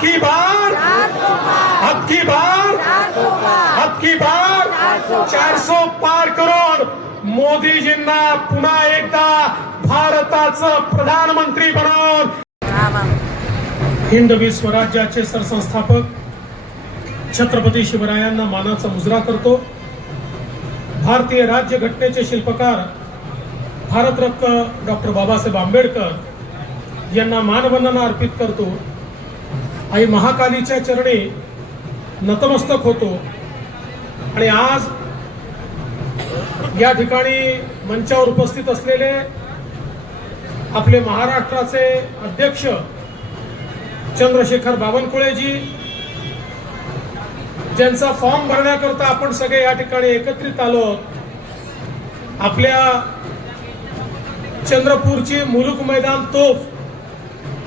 की बार, अब की बार, अब की बार 400 पार करून मोदीजींना पुन्हा एकदा भारताचं प्रधानमंत्री बनवून हिंदवी स्वराज्याचे सरसंस्थापक छत्रपती शिवरायांना मानाचा मुजरा करतो। भारतीय राज्यघटनेचे शिल्पकार भारतरत्न डॉक्टर बाबासाहेब आंबेडकर यांना मानवंदना अर्पित करतो। आई महाकालीच्या चरणी नतमस्तक होतो आणि आज या ठिकाणी मंचावर उपस्थित असलेले आपले महाराष्ट्राचे अध्यक्ष चंद्रशेखर बावनकुळेजी, ज्यांचा फॉर्म भरण्याकरता आपण सगळे या ठिकाणी एकत्रित आलो। आपल्या चंद्रपूरची मुलुक मैदान तोफ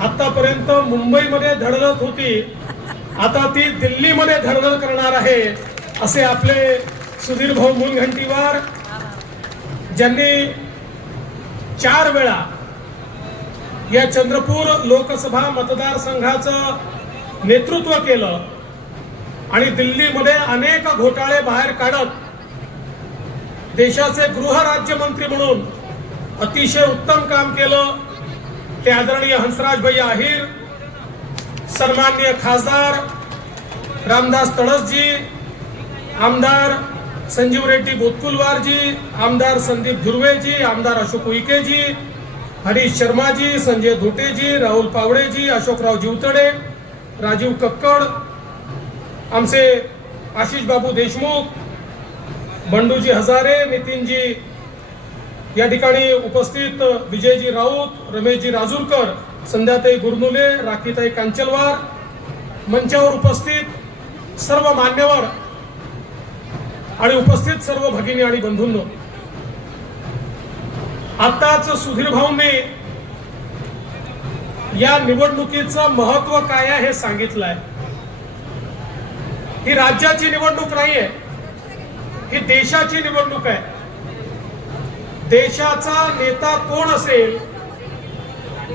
आतापर्यंत मुंबईमध्ये धडधडत होती, आता ती दिल्लीमध्ये धडधड करणार आहे, असे आपले सुधीर भाऊ मुनगंटीवार, ज्यांनी 4 वेळा या चंद्रपूर लोकसभा मतदारसंघाचं नेतृत्व केलं आणि दिल्लीमध्ये अनेक घोटाळे बाहेर काढत देशाचे गृहराज्यमंत्री म्हणून अतिशय उत्तम काम केलं। ते आदरणीय हंसराजभाई आहिर, सन्माननीय खासदार रामदास तडसजी, आमदार संजीव रेड्डी बोतकुलवारजी, आमदार संदीप धुर्वेजी, आमदार अशोक उईकेजी, हरीश शर्माजी, संजय धोटेजी, राहुल पावडेजी, अशोकराव जीवतडे, राजीव कक्कड, आमचे आशिष बाबू देशमुख, बंडूजी हजारे, नितीनजी या ठिकाणी उपस्थित, विजयजी राऊत, रमेशजी राजूरकर, संध्याताई गुरनुले, राखीताई कांचलवार, मंचावर उपस्थित सर्व मान्यवर आणि उपस्थित सर्व भगिनी आणि बंधूंनो, आताच सुधीर भाऊंनी या निवडणुकीचं महत्व काय आहे हे सांगितलंय। ही राज्याची निवडणूक नाहीये, ही देशाची निवडणूक आहे। देशाचा नेता कोण असेल,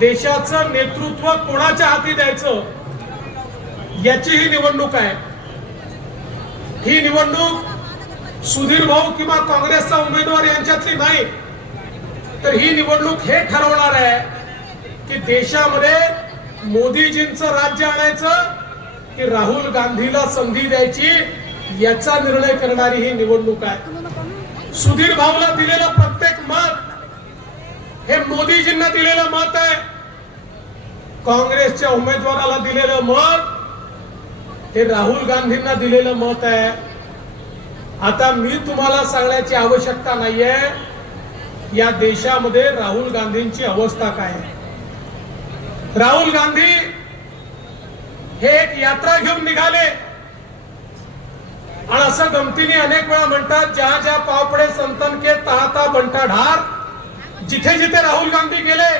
देशाचं नेतृत्व कोणाच्या हाती द्यायचं, याची ही निवडणूक आहे। ही निवडणूक सुधीर भाऊ किंवा काँग्रेसचा उमेदवार यांच्यातली नाही, तर ही निवडणूक हे ठरवणार आहे की देशामध्ये मोदीजींचं राज्य आणायचं की राहुल गांधीला संधी द्यायची, याचा निर्णय करणारी ही निवडणूक आहे। सुधीर भाऊला दिलेलं प्रत्येक मत हे मोदीजींना दिलेलं मत आहे, काँग्रेसच्या उमेदवाराला दिलेलं मत हे राहुल गांधींना दिलेलं मत आहे। आता मी तुम्हाला सांगण्याची आवश्यकता नाहीये या देशामध्ये राहुल गांधींची अवस्था काय आहे। राहुल गांधी हे एक यात्रा घेऊन निघाले आणि असं गमतीने अनेक वेळा म्हणतात, जहां जहां पाव पडे संतन के तहाता बंटा ढार, जिथे जिथे राहुल गांधी गेले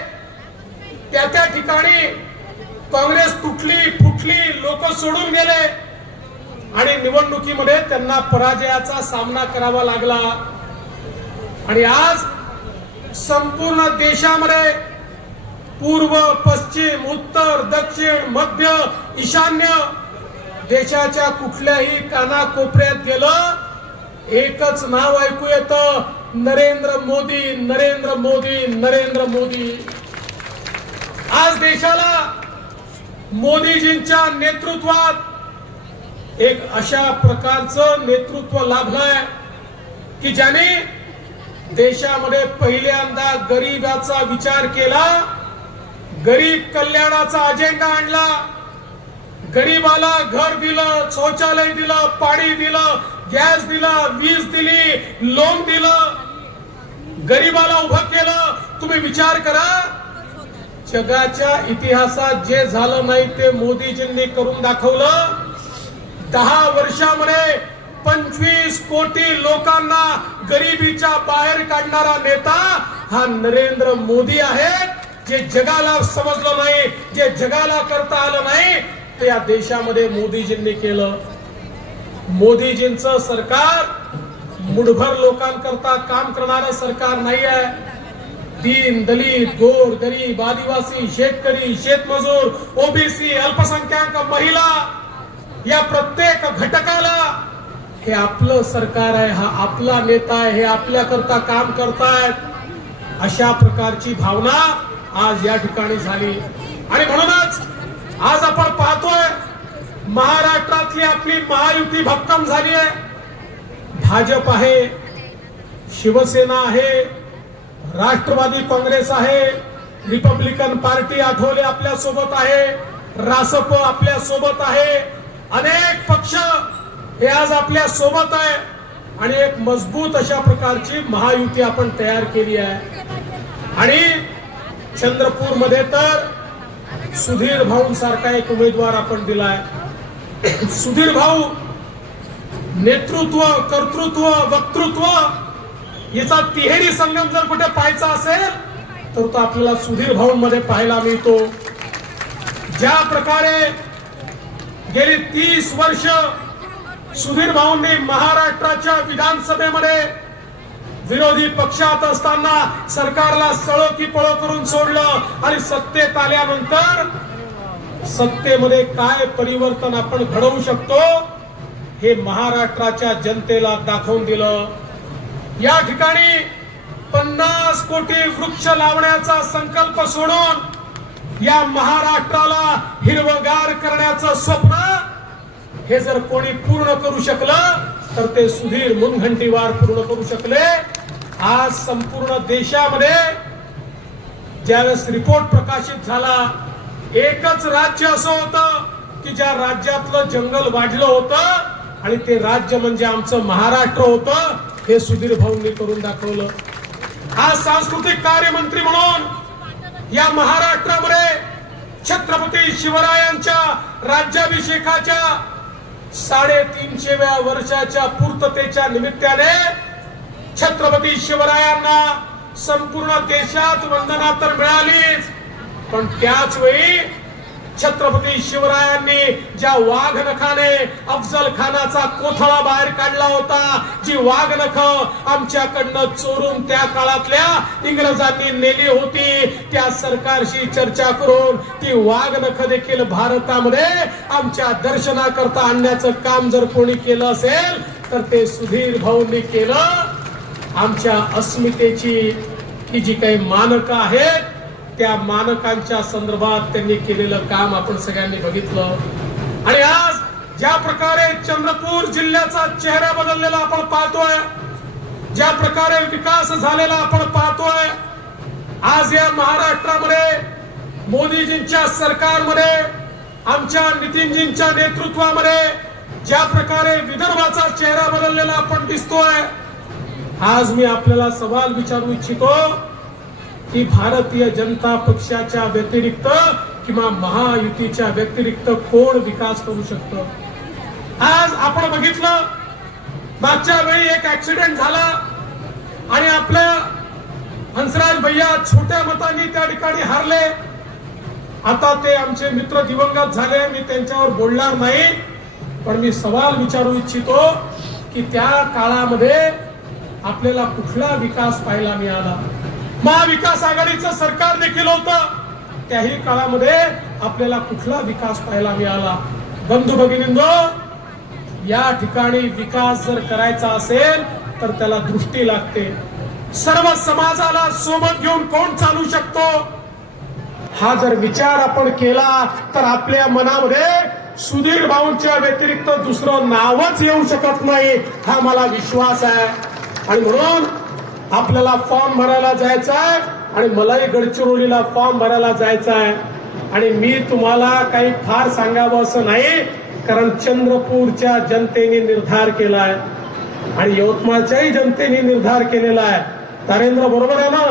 त्या त्या ठिकाणी काँग्रेस तुटली फुटली, लोक सोडून गेले आणि निवडणुकीमध्ये त्यांना पराजयाचा सामना करावा लागला। आणि आज संपूर्ण देशामध्ये पूर्व पश्चिम उत्तर दक्षिण मध्य ईशान्य देशाच्या कुठल्याही कानाकोपऱ्यात गेलं, एकच नाव ऐकू येतं, नरेंद्र मोदी, नरेंद्र मोदी, नरेंद्र मोदी। आज देशाला मोदीजींच्या नेतृत्वात एक अशा प्रकारचं नेतृत्व लाभलंय की ज्याने देशामध्ये पहिल्यांदा गरिबाचा विचार केला, गरीब कल्याणाचा अजेंडा आणला, गरीबाला घर दिलं, शौचालय दिलं, पाणी दिलं, गॅस दिला, वीज दिली, लोन दिलं, गरीबाला उभं केलं। तुम्ही विचार करा, जगाच्या इतिहासात जे झालं नाही ते मोदीजींनी करून दाखवलं। 10 वर्षामध्ये 25 कोटी लोकांना गरिबीच्या बाहेर काढणारा नेता हा नरेंद्र मोदी आहे। जे जगाला समजलं नाही, जे जगाला करता आलं नाही, ते या देशामध्ये मोदीजींनी केलं। मोदीजींचं सरकार मुठभर लोकांकरता काम करणारं सरकार नाही आहे। दीन दलित गोर गरीब आदिवासी शेतकरी शेतमजूर ओबीसी अल्पसंख्याक महिला या प्रत्येक घटकाला हे आपलं सरकार आहे, हा आपला नेता आहे, हे आपल्याकरता काम करतायत अशा प्रकारची भावना आज या ठिकाणी झाली. आणि म्हणूनच आज आपण पाहतोय महाराष्ट्रातली आपली महायुती भक्कम झाली आहे. भाजप आहे, शिवसेना आहे, राष्ट्रवादी काँग्रेस आहे, रिपब्लिकन पार्टी आठवले आपल्या सोबत आहे, रासप आपल्या सोबत आहे, अनेक पक्ष हे आज आपल्या सोबत आहे आणि एक मजबूत अशा प्रकारची महायुती आपण तयार केली आहे. आणि चंद्रपूर मध्ये तर सुधीर भाऊंसारखा एक उमेदवार आपण दिलाय. सुधीर भाऊ नेतृत्व कर्तृत्व वक्तृत्व याचा तिहेरी संगम जर कुठे पाहायचा असेल तर तो आपल्याला सुधीर भाऊंमध्ये पाहायला मिळतो. ज्या प्रकारे गेली 30 वर्ष सुधीर भाऊंनी महाराष्ट्राच्या विधानसभेमध्ये विरोधी पक्षात असताना सरकारला सळो की पळो करून सोडलं आणि सत्तेत आल्यानंतर सत्तेमध्ये काय परिवर्तन आपण घडवू शकतो हे महाराष्ट्राच्या जनतेला दाखवून दिलं. या ठिकाणी 50 कोटी वृक्ष लावण्याचा संकल्प सोडून या महाराष्ट्राला हिरवगार करण्याचं स्वप्न हे जर कोणी पूर्ण करू शकलं तर ते सुधीर मुनगंटीवार पूर्ण करू शकले. आज संपूर्ण देशामध्ये ज्यावेळेस रिपोर्ट प्रकाशित झाला एकच राज्य असं होतं की ज्या राज्यातलं जंगल वाढलं होतं आणि ते राज्य म्हणजे आमचं महाराष्ट्र होतं. हे सुधीर भाऊंनी करून दाखवलं. आज सांस्कृतिक कार्य मंत्री म्हणून या महाराष्ट्रामध्ये छत्रपती शिवरायांच्या राज्याभिषेकाच्या 350व्या वर्षाच्या पूर्ततेच्या निमित्ताने छत्रपती शिवरायांना संपूर्ण देशात वंदना तर मिळालीच, पण त्याच वेळी छत्रपती शिवरायांनी ज्या वाघनखाने अफजल खानाचा कोथळा बाहेर काढला होता, जी वाघनख आमच्याकडनं चोरून त्या काळातल्या इंग्रजांनी नेली होती, त्या सरकारशी चर्चा करून ती वाघनख देखील भारतामध्ये आमच्या दर्शनाकरता आणण्याचं काम जर कोणी केलं असेल तर ते सुधीर भाऊंनी केलं. आमच्या अस्मितेची ही जी काही मानकं आहेत त्या मानकांच्या संदर्भात त्यांनी केलेलं काम आपण सगळ्यांनी बघितलं. आणि आज ज्या प्रकारे चंद्रपूर जिल्ह्याचा चेहरा बदललेला आपण पाहतोय, ज्या प्रकारे विकास झालेला आपण पाहतोय, आज या महाराष्ट्रामध्ये मोदीजींच्या सरकारमध्ये आमच्या नितीनजींच्या नेतृत्वामध्ये ज्या प्रकारे विदर्भाचा चेहरा बदललेला आपण दिसतोय, आज मी आपल्याला सवाल विचारू इच्छितो की भारतीय जनता पक्षाच्या व्यतिरिक्त किंवा महायुतीच्या व्यतिरिक्त कोण विकास करू शकतो? आज आपण बघितलं मागच्या वेळी एक ऍक्सिडेंट झाला आणि आपल्या हंसराज भैया छोट्या मतांनी त्या ठिकाणी हारले. आता ते आमचे मित्र दिवंगत झाले, मी त्यांच्यावर बोलणार नाही, पण मी सवाल विचारू इच्छितो की त्या काळामध्ये आपल्याला कुठला विकास पाहायला मिळाला? महाविकास आघाडीचं सरकार देखील होतं, त्याही काळामध्ये आपल्याला कुठला विकास पाहायला मिळाला? बंधू भगिनींनो, या ठिकाणी विकास जर करायचा असेल तर त्याला दृष्टी लागते. सर्व समाजाला सोबत घेऊन कोण चालू शकतो? हा जर विचार आपण केला तर आपल्या मनामध्ये सुधीर भाऊंच्या व्यतिरिक्त दुसरं नावच येऊ शकत नाही, हा मला विश्वास आहे. आणि म्हणून आपल्याला फॉर्म भरायला जायचा आहे आणि मलाही गडचिरोलीला फॉर्म भरायला जायचा आहे. आणि मी तुम्हाला काही फार सांगावं असं नाही, कारण चंद्रपूरच्या जनतेने निर्धार केलाय आणि यवतमाळच्याही जनतेने निर्धार केलेला आहे. तारेंद्र बरोबर आहे ना?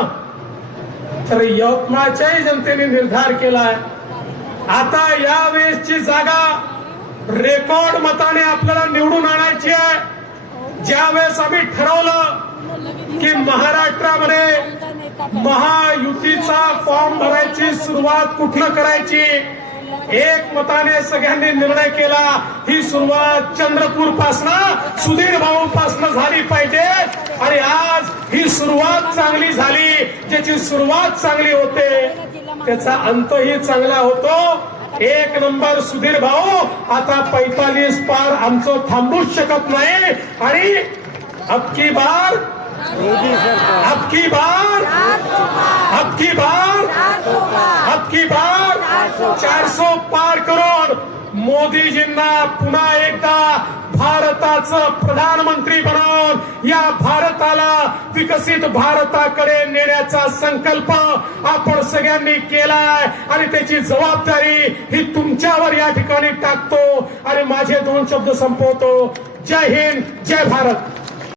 तर यवतमाळच्याही जनतेने निर्धार केलाय. आता या वेळेसची जागा रेकॉर्ड मताने आपल्याला निवडून आणायची आहे. ज्या वेळेस आम्ही ठरवलं की महाराष्ट्रामध्ये महायुतीचा फॉर्म भरायची सुरुवात कुठनं करायची, एक मताने सगळ्यांनी निर्णय केला ही सुरुवात चंद्रपूर पासनं सुधीर भाऊ पासनं झाली पाहिजे. आणि आज ही सुरुवात चांगली झाली. ज्याची सुरुवात चांगली होते त्याचा अंतही चांगला होतो. एक नंबर सुधीर भाऊ. आता 45 पार आमचं थांबूच शकत नाही. आणि अबकी बार 400 पार करून मोदीजींना पुन्हा एकदा भारताचं प्रधानमंत्री बनवून या भारताला विकसित भारताकडे नेण्याचा संकल्प आपण सगळ्यांनी केलाय. आणि त्याची जबाबदारी ही तुमच्यावर या ठिकाणी टाकतो. आणि माझे 2 शब्द संपवतो. जय हिंद, जय भारत.